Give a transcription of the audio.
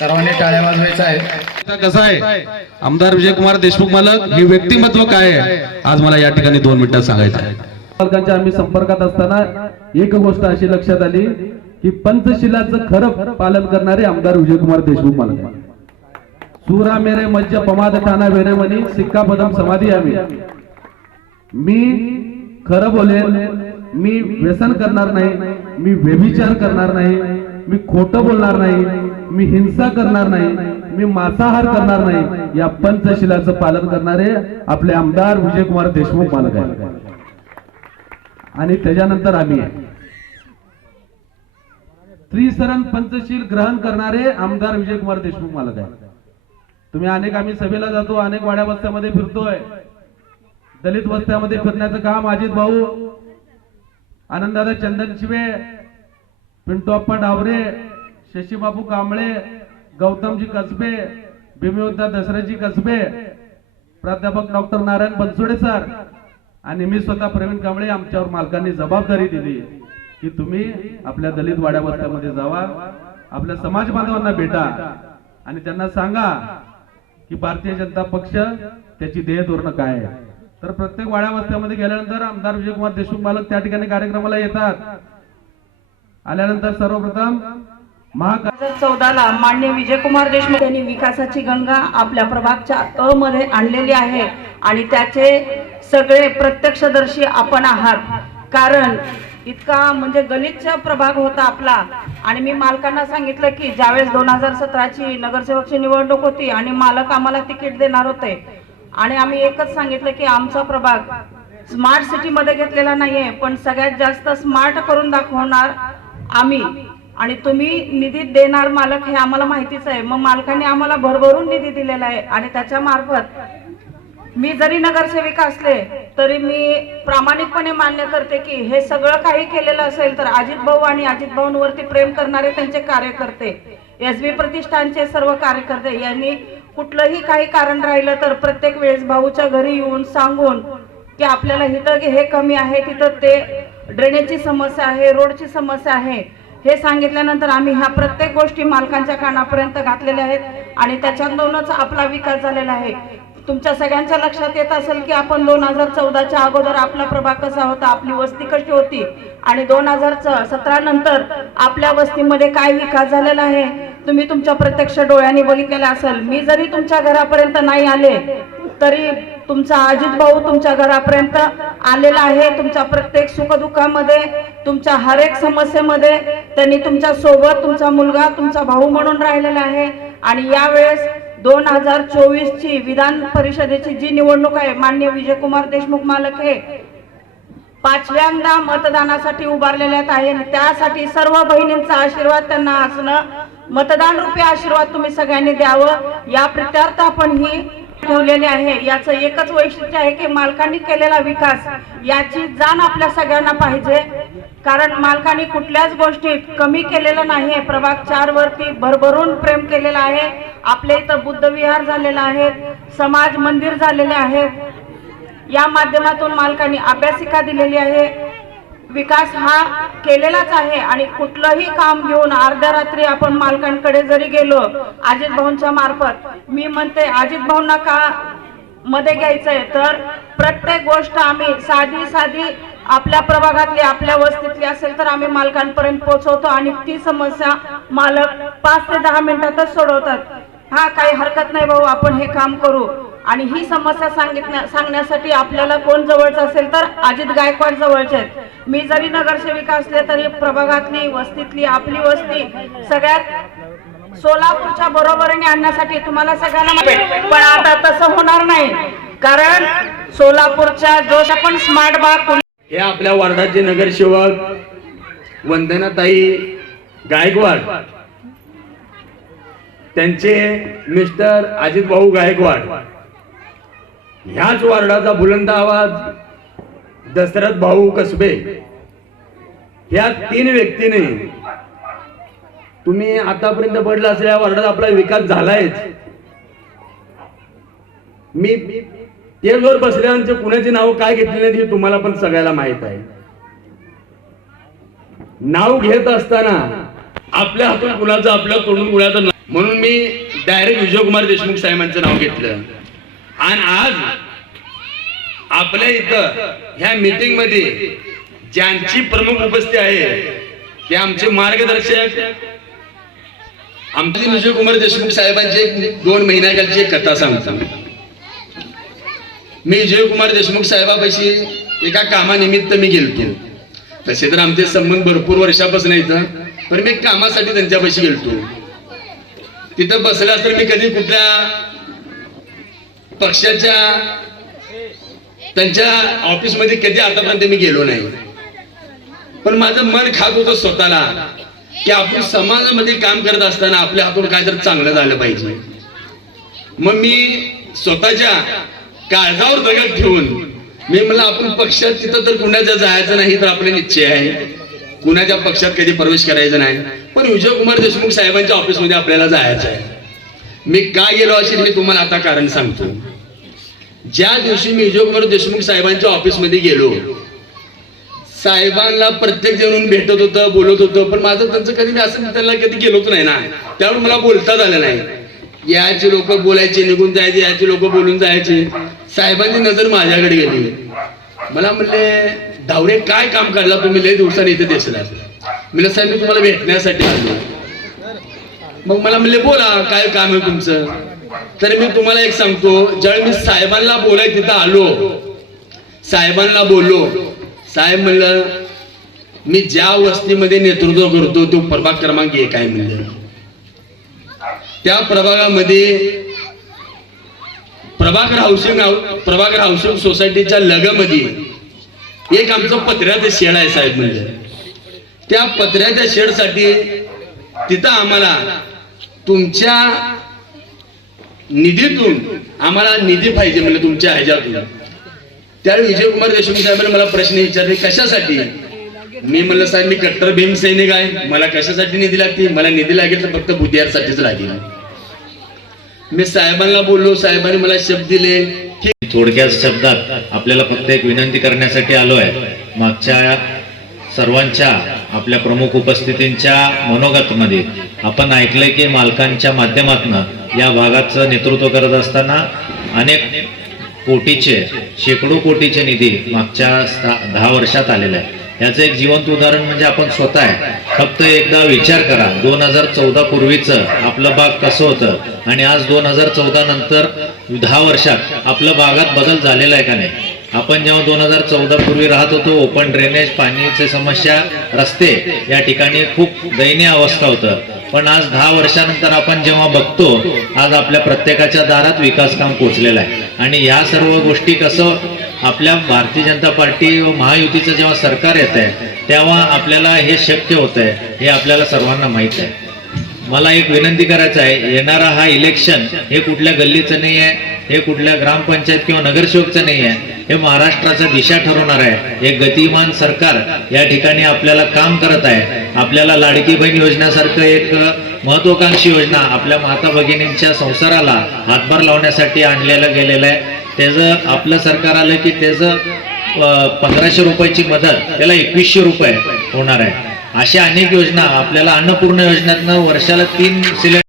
सर्वांनी टाळ्या वाजवायचा आहे आता कसं आहे? आमदार विजयकुमार देशमुख मालक हे व्यक्तिमत्व काय आहे? आज मला या ठिकाणी दोन मिनिटात सांगायचं आहे. मालकांच्या आम्ही संपर्कात असताना एक गोष्ट अशी लक्षात आली की पंचशिलाचं खरं पालन करणारे आमदार विजयकुमार देशमुख मालक. सुरा मेरे मज्ज पमाद ठाणा वेरे म्हणी सिक्का पदम समाधी आम्ही. मी खरं बोलेन मी व्यसन करणार नाही मी व्यभिचार करणार नाही मी खोटं बोलणार नाही मी हिंसा करणार नाही मी मांसाहार करणार नाही या पंचशिलाचं पालन करणारे आपले आमदार विजयकुमार देशमुख मालक आहे आणि त्याच्यानंतर आम्ही त्रिसरण पंचशील ग्रहण करणारे आमदार विजयकुमार देशमुख मालक आहे तुम्ही अनेक आम्ही सभेला जातो अनेक वाड्या वस्त्यामध्ये फिरतोय. दलित वस्त्यामध्ये फिरण्याचं काम अजित भाऊ आनंदादा चंदन शिवे पिंटोप्पा डावरे शशीबाबू कांबळे गौतमजी कसबे भीमयोद्धा दसऱ्याजी कसबे प्राध्यापक डॉक्टर नारायण बनसोडे सर आणि मी स्वतः प्रवीण कांबळे आमच्यावर मालकांनी जबाबदारी दिली की तुम्ही आपल्या दलित वाड्यावस्त्यामध्ये जावा आपल्या समाज बांधवांना भेटा आणि त्यांना सांगा की भारतीय जनता पक्ष त्याची ध्येय धोरणं काय आहे. तर प्रत्येक वाड्यावस्त्यामध्ये गेल्यानंतर आमदार विजयकुमार देशमुख मालक त्या ठिकाणी कार्यक्रमाला येतात. आल्यानंतर सर्वप्रथम चौदाला मान्य विजयकुमार देशमुख यांनी विकासाची गंगा आपल्या प्रभागच्या अ मध्ये आणलेली आहे आणि त्याचे सगळे प्रत्यक्षदर्शी आपण आहात. कारण इतका म्हणजे गलिच्छ प्रभाग होता आपला. आणि मी मालकांना सांगितलं की ज्यावेळेस दोन हजार सतराची नगरसेवकची निवडणूक होती आणि मालक आम्हाला तिकीट देणार होते. आणि आम्ही एकच सांगितलं की आमचा प्रभाग स्मार्ट सिटी मध्ये घेतलेला नाहीये पण सगळ्यात जास्त स्मार्ट करून दाखवणार आम्ही. आणि तुम्ही निधी देणार मालक हे आम्हाला माहितीच आहे. मग मालकांनी आम्हाला भरभरून निधी दिलेला आहे आणि त्याच्या मार्फत मी जरी नगरसेविका असले तरी मी प्रामाणिकपणे मान्य करते की हे सगळं काही केलेलं असेल तर अजित भाऊ आणि अजित भाऊंवरती प्रेम करणारे त्यांचे कार्यकर्ते एस बी प्रतिष्ठानचे सर्व कार्यकर्ते यांनी कुठलंही काही कारण राहिलं तर प्रत्येक वेळेस भाऊच्या घरी येऊन सांगून की आपल्याला इथं हे कमी आहे तिथं ते ड्रेनेजची समस्या आहे रोडची समस्या आहे हे सांगितल्यानंतर आम्ही ह्या प्रत्येक गोष्टी मालकांच्या कानापर्यंत घातलेल्या आहेत आणि त्याच्यातूनच आपला विकास झालेला आहे. तुमच्या सगळ्यांच्या लक्षात येत असेल की आपण दोन हजार चौदाच्या अगोदर आपला प्रभाग कसा होता आपली वस्ती कशी होती आणि दोन हजार सतरा नंतर आपल्या वस्तीमध्ये काय विकास झालेला आहे? तुम्ही तुमच्या प्रत्यक्ष डोळ्यांनी बघितलेला असेल मी जरी तुमच्या घरापर्यंत नाही आले तरी तुमचा अजित भाऊ तुमच्या घरापर्यंत आलेला आहे. तुमच्या प्रत्येक सुखदुःखामध्ये तुमच्या हर एक समस्येमध्ये त्यांनी तुमच्यासोबत तुमचा मुलगा तुमचा भाऊ म्हणून राहिलेला आहे. आणि यावेळेस दोन हजार चोवीस ची विधान परिषदेची जी निवडणूक आहे मान्य विजयकुमार देशमुख मालक हे पाचव्यांदा मतदानासाठी उभारलेल्यात आहे आणि त्यासाठी सर्व बहिणींचा आशीर्वाद त्यांना असणं मतदान रूपी आशीर्वाद तुम्ही सगळ्यांनी द्यावं. या प्रत्यर्थ आपण ही अनुभवलेले आहे. याचं एकच वैशिष्ट्य आहे की मालकांनी केलेला विकास याची जाण आपल्या सगळ्यांना पाहिजे. कारण मालकांनी कुठल्याच गोष्टीत कमी केलेलं नाही प्रभाग चार वरती भरभरून प्रेम केलेलं आहे. आपल्या इथं बुद्धविहार झालेला आहे. समाज मंदिर झालेले आहे. या माध्यमातून मालकांनी अभ्यासिका दिलेली आहे. विकास हा केलेलाच आहे आणि कुठलंही काम घेऊन अर्ध्या रात्री आपण मालकांकडे जरी गेलो अजित भाऊंच्या मार्फत मी म्हणते अजित भाऊंना का मध्ये घ्यायचंय? तर प्रत्येक गोष्ट आम्ही साधी साधी आपल्या प्रभागातली आपल्या वस्तीतली असेल तर आम्ही मालकांपर्यंत पोहोचवतो आणि ती समस्या मालक पाच ते दहा मिनिटातच सोडवतात. हा काही हरकत नाही भाऊ आपण हे काम करू. आणि ही समस्या सांगितण्या सांगण्यासाठी आपल्याला कोण जवळचं असेल तर अजित गायकवाड जवळचे आहेत. मी जरी नगरसेविका असले तरी प्रभागातली वस्तीतली आपली वस्ती सगळ्यात सोलापूरच्या बरोबरीने आणण्यासाठी तुम्हाला सगळ्यांना पण आता तसं होणार नाही. कारण सोलापूरच्या जोश आपण स्मार्ट बाग हे आपल्या वार्डाचे नगरसेवक वंदनाताई गायकवाड. त्यांचे मिस्टर अजित भाऊ गायकवाड. ह्याच वार्डाचा बुलंद आवाज दशरथ भाऊ कसबे. ह्या तीन व्यक्तीने तुम्ही आतापर्यंत पडला असलेल्या वार्डात आपला विकास झालायच. मी स्टेजवर बसल्यानंतर कुणाची नाव काय घेतली नाही हे तुम्हाला पण सगळ्याला माहीत आहे. नाव घेत असताना आपल्या हातून कुणाचं आपल्या तोंडून कुणाचं म्हणून मी डायरेक्ट विजय कुमार देशमुख साहेबांचं नाव घेतलं. आणि आज आपल्या इथं ह्या मीटिंगमध्ये ज्यांची प्रमुख उपस्थिती आहे ते आमचे मार्गदर्शक आमची विजय कुमार देशमुख साहेबांची एक दोन महिन्याकालची एक कथा सांगतो. मी विजयकुमार देशमुख साहेबापाशी एका कामानिमित्त मी गेलतो. तसे तर आमचे संबंध भरपूर वर्षापासून इथं पण मी कामासाठी त्यांच्यापाशी गेलतो. तिथं बसला तर मी कधी कुठल्या पक्षाच्या त्यांच्या ऑफिसमध्ये कधी आतापर्यंत मी गेलो नाही. पण माझं मन खात होतं स्वतःला की आपण समाजामध्ये काम करत असताना आपल्या हातून काय तर चांगलं झालं पाहिजे. मग मी स्वतःच्या काळजावर दगड ठेवून मी मला आपण पक्षात तिथं तर कुणाच्या जायचं नाही तर आपले निश्चय आहे. कुणाच्या पक्षात कधी प्रवेश करायचा नाही. पण विजय कुमार देशमुख साहेबांच्या ऑफिसमध्ये आपल्याला जायचं आहे. मी का गेलो असेल मी तुम्हाला आता कारण सांगतो. ज्या दिवशी मी विजयकुमार देशमुख साहेबांच्या ऑफिसमध्ये गेलो साहेबांना प्रत्येक जण भेटत होतं बोलत होतं पण माझं त्यांचं कधी मी असं त्यांना कधी गेलोच नाही ना. त्यामुळे मला बोलता झालं नाही. याचे लोक बोलायचे निघून जायचे याचे लोक बोलून जायचे. साहेबांची नजर माझ्याकडे गेली. मला म्हणले धावरे काय काम काढला तुम्ही? लय दिवसांनी इथे दिसला मी साहेब मी तुम्हाला भेटण्यासाठी आलो. मग मला म्हणले बोला काय काम आहे तुमचं? तर मी तुम्हाला एक सांगतो ज्यावेळी मी साहेबांना बोलाय तिथं आलो साहेबांना बोललो साहेब म्हणलं मी ज्या वस्तीमध्ये नेतृत्व करतो तो प्रभाग क्रमांक एक आहे म्हणलं. त्या प्रभागामध्ये प्रभाकर हाऊसिंग प्रभाकर हाऊसिंग सोसायटीच्या लगमध्ये एक आमचं पत्र्याचं शेड आहे साहेब म्हणलं. त्या पत्र्याच्या शेडसाठी तिथं आम्हाला तुमच्या निधीतून आम्हाला निधी पाहिजे म्हणजे तुमच्या ह्याच्यातून. त्यावेळी विजयकुमार देशमुख साहेबांनी मला प्रश्न विचारले कशासाठी? मी म्हणलं साहेब मी कट्टर भीम सैनिक आहे. मला कशासाठी निधी लागते? मला निधी लागेल तर फक्त बुद्धिहारसाठीच लागेल. मी साहेबांना बोललो साहेबांनी मला शब्द दिले की थोडक्यात शब्दात आपल्याला फक्त एक विनंती करण्यासाठी आलो आहे मागच्या सर्वांच्या आपल्या प्रमुख उपस्थितींच्या मनोगतमध्ये. आपण ऐकलंय की मालकांच्या माध्यमातून या भागाचं नेतृत्व करत असताना अनेक कोटीचे शेकडो कोटीचे निधी मागच्या दहा वर्षात आलेले आहे याचं एक जिवंत उदाहरण म्हणजे आपण स्वतः आहे. फक्त एकदा विचार करा. दोन हजार चौदा पूर्वीचं आपलं बाग कसं होतं? आणि आज दोन हजार चौदा नंतर दहा वर्षात आपलं बागात बदल झालेला आहे का नाही? आपण जेव्हा दोन हजार चौदा पूर्वी राहत होतो ओपन ड्रेनेज पाण्याची समस्या रस्ते या ठिकाणी खूप दयनीय अवस्था होतं. पण आज दहा वर्षानंतर आपण जेव्हा बघतो आज आपल्या प्रत्येकाच्या दारात विकास काम पोचलेलं आहे. आणि या सर्व गोष्टी कसं आपल्या भारतीय जनता पार्टी व महायुतीचं जेव्हा सरकार येत आहे तेव्हा आपल्याला हे शक्य होत आहे हे आपल्याला सर्वांना माहीत आहे. मला एक विनंती करायचं आहे येणारा हा इलेक्शन हे कुठल्या गल्लीचं नाही आहे हे कुठल्या ग्रामपंचायत किंवा नगरसेवकचं नाही आहे हे महाराष्ट्राचा दिशा ठरवणार आहे. हे गतिमान सरकार या ठिकाणी आपल्याला काम करत आहे. आपल्याला लाडकी बहीण योजनेसारखं एक महत्वाकांक्षी योजना आपल्या माता भगिनींच्या संसाराला हातभार लावण्यासाठी आणलेलं गेलेलं आहे. त्याचं आपलं सरकार आलं की त्याचं पंधराशे रुपयाची मदत त्याला एकवीसशे रुपये होणार आहे. अशा अनेक योजना आपल्याला अन्नपूर्ण योजनेतनं वर्षाला तीन सिलेंडर